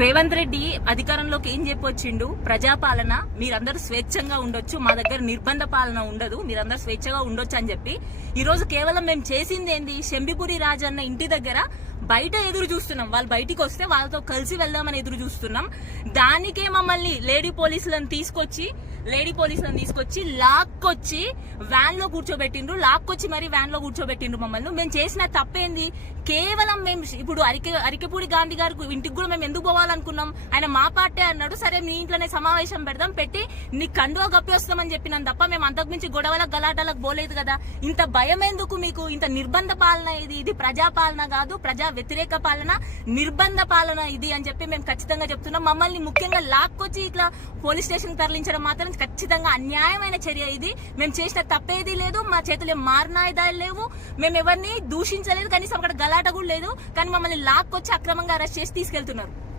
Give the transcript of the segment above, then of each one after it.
రేవంత్ రెడ్డి అధికారంలోకి ఏం చెప్పొచ్చిండు? ప్రజాపాలన మీరందరూ స్వేచ్ఛంగా ఉండొచ్చు మా దగ్గర నిర్బంధ పాలన ఉండదు మీరందరూ స్వేచ్ఛగా ఉండొచ్చు అని చెప్పి. ఈ రోజు కేవలం మేము చేసింది ఏంది శంభిపురి రాజన్న ఇంటి దగ్గర బయట ఎదురు చూస్తున్నాం. వాళ్ళు బయటికి వస్తే వాళ్ళతో కలిసి వెళ్దామని ఎదురు చూస్తున్నాం. దానికే మమ్మల్ని లేడీ పోలీసులను తీసుకొచ్చి లేడీ పోలీసులను తీసుకొచ్చి లాక్కొచ్చి వ్యాన్లో కూర్చోబెట్టిండ్రు. లాక్కొచ్చి మరి వ్యాన్లో కూర్చోబెట్టిండ్రు మమ్మల్ని. మేము చేసిన తప్పేంది? కేవలం మేము ఇప్పుడు అరికె అరికెపూడి గాంధీ గారు ఇంటికి కూడా మేము ఎందుకు పోవాలనుకున్నాం? ఆయన మా పార్టీ అన్నాడు సరే మీ ఇంట్లోనే సమావేశం పెడదాం పెట్టి నీ కండువా గప్పి వస్తామని చెప్పినాం తప్ప మేము అంతకుమించి గొడవలకు గలాటాలకు పోలేదు కదా. ఇంత భయం ఎందుకు మీకు? ఇంత నిర్బంధ పాలన ఇది ఇది ప్రజా పాలన కాదు ప్రజా వ్యతిరేక పాలన నిర్బంధ పాలన ఇది అని చెప్పి మేము ఖచ్చితంగా చెప్తున్నాం. మమ్మల్ని ముఖ్యంగా లాక్కొచ్చి ఇట్లా పోలీస్ స్టేషన్ తరలించడం మాత్రం ఖచ్చితంగా అన్యాయమైన చర్య ఇది. మేము చేసిన తప్పేది లేదు. మా చేతులు మారణాయుధాలు లేవు. మేము ఎవరిని దూషించలేదు. కనీసం అక్కడ గలాట కూడా లేదు. కానీ మమ్మల్ని లాక్కొచ్చి అక్రమంగా అరెస్ట్ చేసి తీసుకెళ్తున్నారు.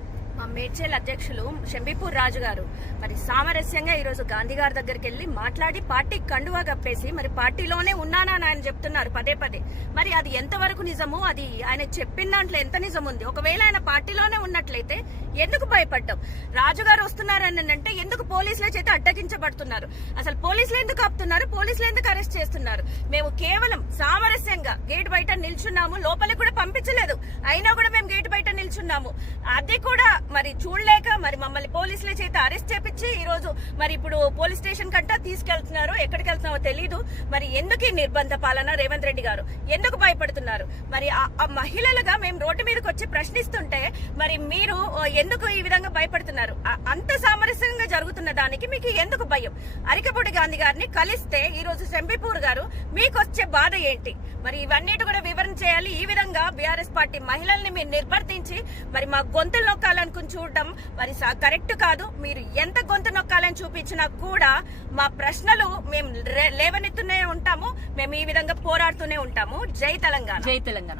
మేడ్చేల్ అధ్యక్షులు షంబీపూర్ రాజు గారు. మరి సామరస్యంగా ఈరోజు గాంధీ గారి దగ్గరికి వెళ్ళి మాట్లాడి పార్టీ కండువా కప్పేసి మరి పార్టీలోనే ఉన్నానా అని ఆయన చెప్తున్నారు పదే పదే. మరి అది ఎంతవరకు నిజము అది ఆయన చెప్పిన దాంట్లో ఎంత నిజం ఉంది ఒకవేళ ఆయన పార్టీలోనే ఉన్నట్లయితే ఎందుకు భయపడ్డాం? రాజు గారు వస్తున్నారని అంటే ఎందుకు పోలీసుల చేత అడ్డగించబడుతున్నారు? అసలు పోలీసులు ఎందుకు ఆపుతున్నారు? పోలీసులు ఎందుకు అరెస్ట్ చేస్తున్నారు? మేము కేవలం సామరస్యంగా గేట్ బయట నిల్చున్నాము లోపలికి కూడా పంపించలేదు. అయినా కూడా మేము గేట్ బయట నిల్చున్నాము. అది కూడా మరి మరి చూడలేక మరి మమ్మల్ని పోలీసుల చేత అరెస్ట్ చేపించి ఈ రోజు మరి ఇప్పుడు పోలీస్ స్టేషన్ కంటా తీసుకెళ్తున్నారు. ఎక్కడికి వెళ్తున్నామో తెలియదు మరి ఎందుకు ఈ నిర్బంధ పాలన? రేవంత్ రెడ్డి గారు ఎందుకు భయపడుతున్నారు? మరి ఆ- మహిళలుగా మేము రోడ్డు మీదకి వచ్చి ప్రశ్నిస్తుంటే మరి మీరు ఎందుకు ఈ విధంగా భయపడుతున్నారు? అంత జరుగుతున్న దానికి మీకు ఎందుకు భయం? అరికపూడి గాంధీ గారిని కలిస్తే ఈ రోజు శంబిపూర్ గారు మీకు వచ్చే బాధ ఏంటి? మరి ఇవన్నిటి కూడా వివరణ చేయాలి. ఈ విధంగా బీఆర్ఎస్ పార్టీ మహిళల్ని మీరు నిర్వర్తించి మరి మా గొంతు నొక్కాలనుకుని చూడటం మరి స- కరెక్ట్ కాదు. మీరు ఎంత గొంతు నొక్కాలని చూపించినా కూడా మా ప్రశ్నలు మేము లేవనెత్తునే ఉంటాము. మేము ఈ విధంగా పోరాడుతూనే ఉంటాము. జై తెలంగాణ. జై తెలంగాణ.